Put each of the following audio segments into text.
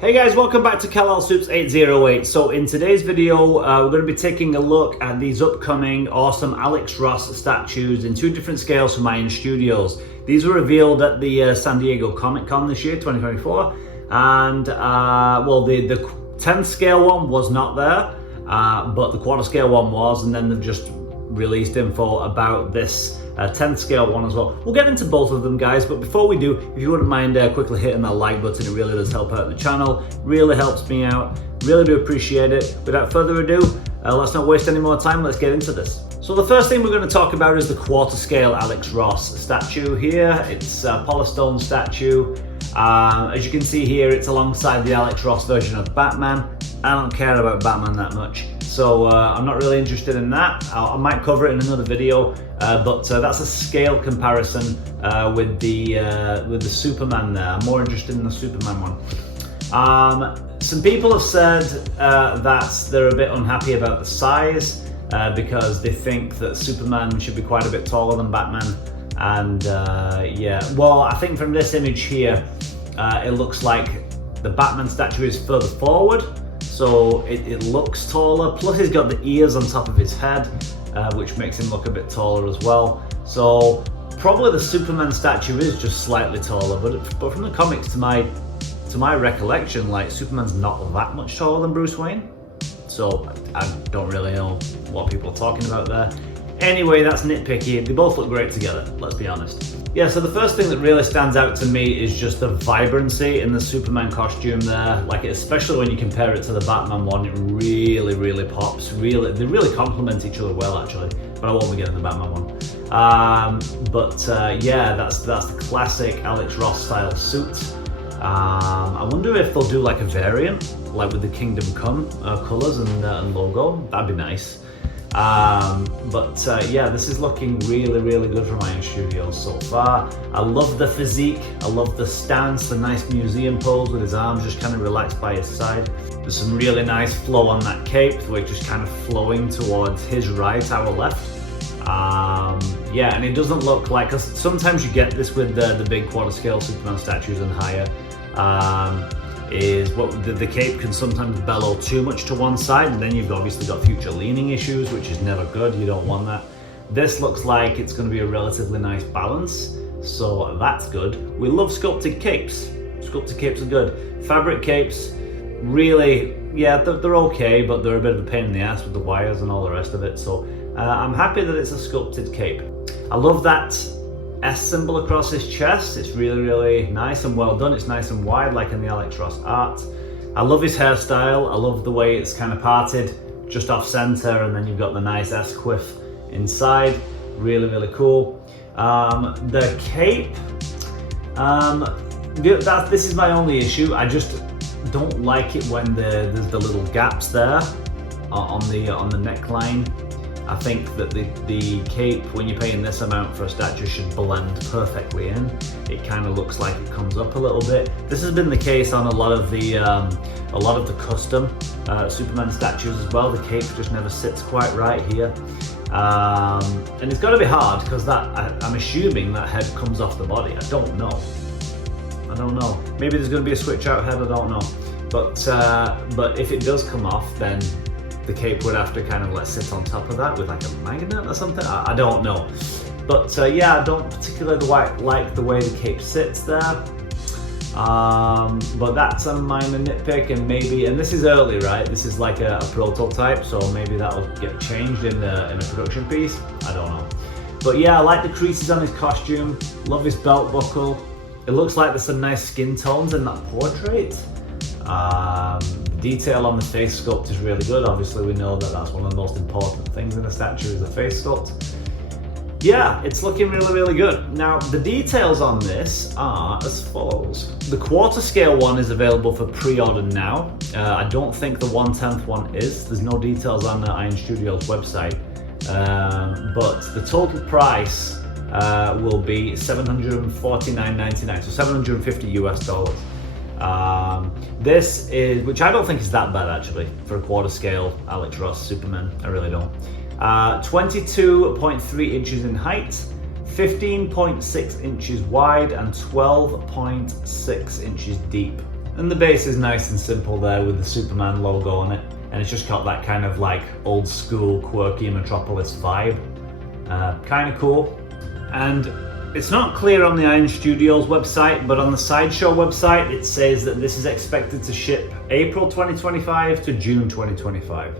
Hey guys, welcome back to Kal-El Soups 808. So in today's video, we're going to be taking a look at these upcoming awesome Alex Ross statues in two different scales from Iron Studios. These were revealed at the San Diego Comic Con this year, 2024. And well, the 10th scale one was not there, but the quarter scale one was, and then they've just released info about this 10th scale one as well. We'll get into both of them, guys, but before we do, if you wouldn't mind quickly hitting that like button, it really does help out the channel, really helps me out, really do appreciate it. Without further ado, let's not waste any more time, let's get into this. So the first thing we're going to talk about is the quarter scale Alex Ross statue here. It's a polystone statue. As you can see here, it's alongside the Alex Ross version of Batman. I don't care about Batman that much, so I'm not really interested in that. I might cover it in another video, but that's a scale comparison with the Superman there. I'm more interested in the Superman one. Some people have said that they're a bit unhappy about the size because they think that Superman should be quite a bit taller than Batman. And yeah, well, I think from this image here, it looks like the Batman statue is further forward, so it looks taller. Plus he's got the ears on top of his head, which makes him look a bit taller as well. So probably the Superman statue is just slightly taller, but from the comics, to my recollection, like, Superman's not that much taller than Bruce Wayne. So I don't really know what people are talking about there. Anyway, that's nitpicky. They both look great together, let's be honest. Yeah, so the first thing that really stands out to me is just the vibrancy in the Superman costume there. Like, especially when you compare it to the Batman one, it really pops. They really complement each other well, actually. But I won't be getting the Batman one. Yeah, that's the classic Alex Ross style suit. I wonder if they'll do like a variant, like with the Kingdom Come colors and logo. That'd be nice. Yeah, this is looking really good from Iron Studios so far. I love the physique, I love the stance, the nice museum pose with his arms just kind of relaxed by his side. There's some really nice flow on that cape, which is kind of flowing towards his right, our left. Yeah, and it doesn't look like, cause sometimes you get this with the big quarter scale Superman statues and higher, is what the cape can sometimes bellow too much to one side, and then you've obviously got future leaning issues, which is never good. You don't want that. This looks like it's going to be a relatively nice balance, so that's good. We love sculpted capes. Sculpted capes are good. Fabric capes, really, yeah, they're okay, but they're a bit of a pain in the ass with the wires and all the rest of it. So I'm happy that it's a sculpted cape. I love that S symbol across his chest. It's really nice and well done. It's nice and wide, like in the Alex Ross art. I love his hairstyle. I love the way it's kind of parted just off center, and then you've got the nice S quiff inside. Really cool. The cape, this is my only issue. I just don't like it when there's the little gaps there on the neckline. I think that the cape, when you're paying this amount for a statue, should blend perfectly in. It kind of looks like it comes up a little bit. This has been the case on a lot of the custom Superman statues as well. The cape just never sits quite right here, and it's got to be hard because I'm assuming that head comes off the body. I don't know. Maybe there's going to be a switch out head. I don't know. But if it does come off, then the cape would have to kind of sit on top of that with like a magnet or something. I don't know. But yeah, I don't particularly like the way the cape sits there. But that's a minor nitpick, and this is early, right? This is like a prototype, so maybe that'll get changed in a production piece. I don't know. But yeah, I like the creases on his costume. Love his belt buckle. It looks like there's some nice skin tones in that portrait. Detail on the face sculpt is really good. Obviously, we know that that's one of the most important things in a statue is the face sculpt. Yeah, it's looking really good. Now, the details on this are as follows. The quarter scale one is available for pre-order now. I don't think the 1/10th one is. There's no details on the Iron Studios website. But the total price will be $749.99, so $750 US. This is, which I don't think is that bad actually for a quarter scale Alex Ross Superman. I really don't. 22.3 inches in height, 15.6 inches wide, and 12.6 inches deep. And the base is nice and simple there with the Superman logo on it. And it's just got that kind of like old school quirky Metropolis vibe. Kind of cool. And it's not clear on the Iron Studios website, but on the Sideshow website it says that this is expected to ship April 2025 to June 2025.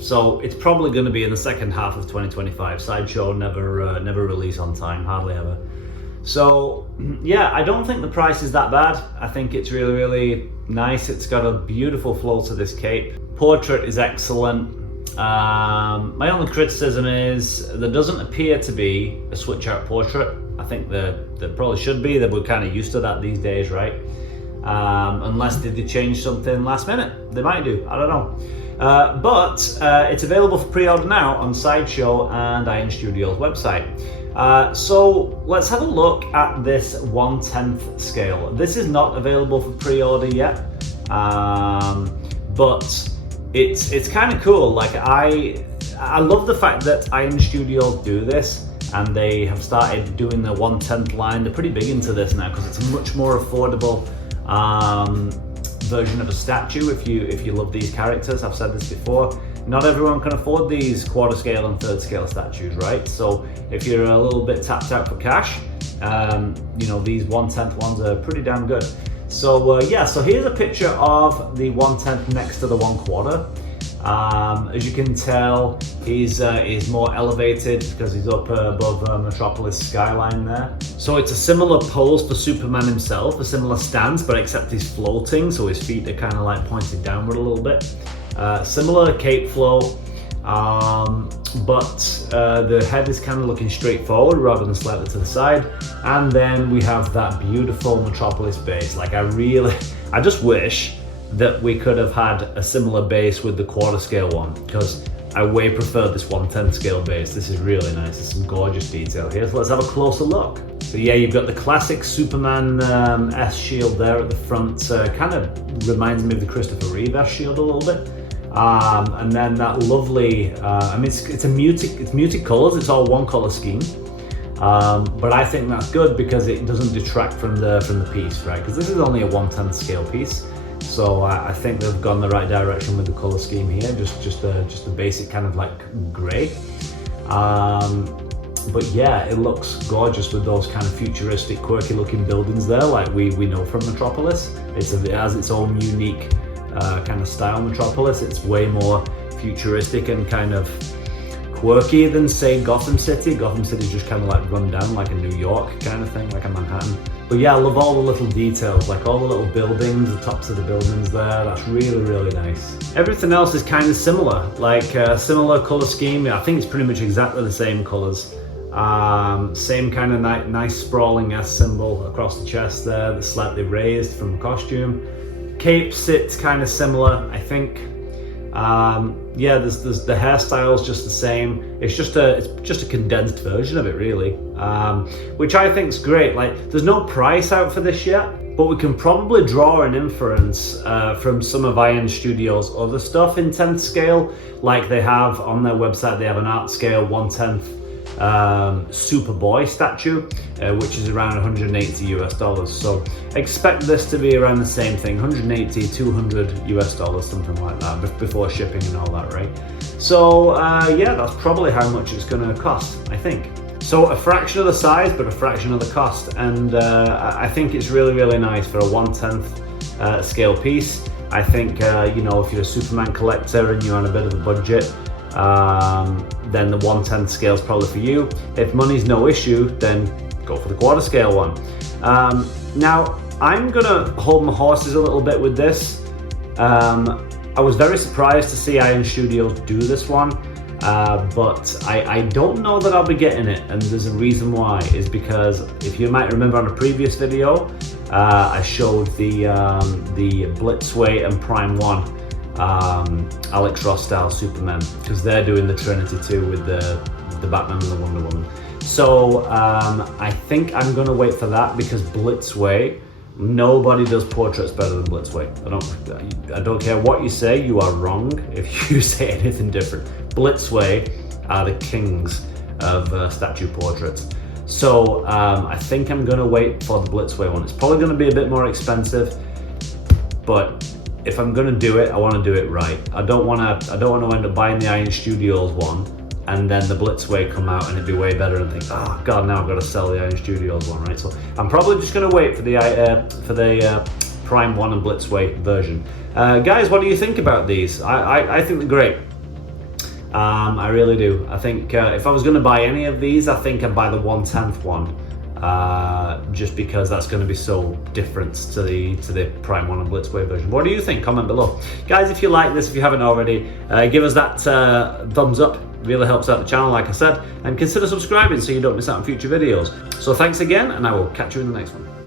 So it's probably going to be in the second half of 2025. Sideshow never release on time, hardly ever. So yeah, I don't think the price is that bad. I think it's really nice. It's got a beautiful flow to this cape. Portrait is excellent. My only criticism is there doesn't appear to be a switch out portrait. I think there probably should be. We're kind of used to that these days, right? Unless did they change something last minute? They might do, I don't know. But it's available for pre-order now on Sideshow and Iron Studios website. So let's have a look at this 1/10 scale. This is not available for pre-order yet, but it's kind of cool. Like I love the fact that Iron Studios do this, and they have started doing the 1/10 line. They're pretty big into this now because it's a much more affordable version of a statue. If you love these characters, I've said this before. Not everyone can afford these quarter scale and third scale statues, right? So if you're a little bit tapped out for cash, you know, these 1/10 ones are pretty damn good. So yeah, so here's a picture of the 1/10 next to the 1/4. As you can tell, he's more elevated because he's up above Metropolis skyline there. So it's a similar pose for Superman himself, a similar stance, but except he's floating, so his feet are kind of like pointed downward a little bit. Similar cape flow, but the head is kind of looking straight forward rather than slightly to the side. And then we have that beautiful Metropolis base. Like I just wish that we could have had a similar base with the quarter scale one, because I way prefer this 1/10 scale base. This is really nice. There's some gorgeous detail here. So let's have a closer look. So yeah, you've got the classic Superman S shield there at the front. Kind of reminds me of the Christopher Reeve S shield a little bit. And then that lovely, I mean, it's muted colors. It's all one color scheme. But I think that's good because it doesn't detract from the piece, right? Because this is only a 1/10 scale piece. So I think they've gone the right direction with the color scheme here. Just a basic kind of like gray. But yeah, it looks gorgeous with those kind of futuristic, quirky looking buildings there, like we know from Metropolis. It has its own unique kind of style. Metropolis, it's way more futuristic and kind of quirky than, say, Gotham City. Gotham City just kind of like run down like a New York kind of thing, like a Manhattan. But yeah, I love all the little details, like all the little buildings, the tops of the buildings there. That's really nice. Everything else is kind of similar, like similar color scheme. I think it's pretty much exactly the same colors. Same kind of nice sprawling S symbol across the chest there, that's slightly raised from the costume. Cape sits kind of similar, I think. Yeah, there's the hairstyle's just the same. It's just a condensed version of it, really, which I think is great. Like, there's no price out for this yet, but we can probably draw an inference from some of Iron Studios' other stuff in 10th scale. Like they have on their website, they have an art scale 1/10 Superboy statue, which is around $180 US. So expect this to be around the same thing, 180, 200 US dollars, something like that, before shipping and all that, right? So yeah, that's probably how much it's going to cost, I think. So a fraction of the size, but a fraction of the cost, and I think it's really nice for a 1/10 scale piece. I think you know, if you're a Superman collector and you're on a bit of a budget, then the 1/10 scale is probably for you. If money's no issue, then go for the quarter scale one. Now, I'm gonna hold my horses a little bit with this. I was very surprised to see Iron Studios do this one, but I don't know that I'll be getting it, and there's a reason why. Is because, if you might remember on a previous video, I showed the Blitzway and Prime 1 Alex Ross style Superman, because they're doing the Trinity too with the Batman and the Wonder Woman. So I think I'm gonna wait for that, because Blitzway, nobody does portraits better than Blitzway. I don't care what you say, you are wrong if you say anything different. Blitzway are the kings of statue portraits. So I think I'm gonna wait for the Blitzway one. It's probably gonna be a bit more expensive, but if I'm gonna do it, I wanna do it right. I don't wanna end up buying the Iron Studios one and then the Blitzway come out and it'd be way better and think, oh God, now I've got to sell the Iron Studios one, right? So I'm probably just gonna wait for the Prime 1 and Blitzway version. Guys, what do you think about these? I think they're great. I really do. I think if I was gonna buy any of these, I think I'd buy the 1/10 one. Just because that's going to be so different to the Prime 1 and Blitzway version. What do you think? Comment below. Guys, if you like this, if you haven't already, give us that thumbs up. It really helps out the channel, like I said, and consider subscribing so you don't miss out on future videos. So thanks again, and I will catch you in the next one.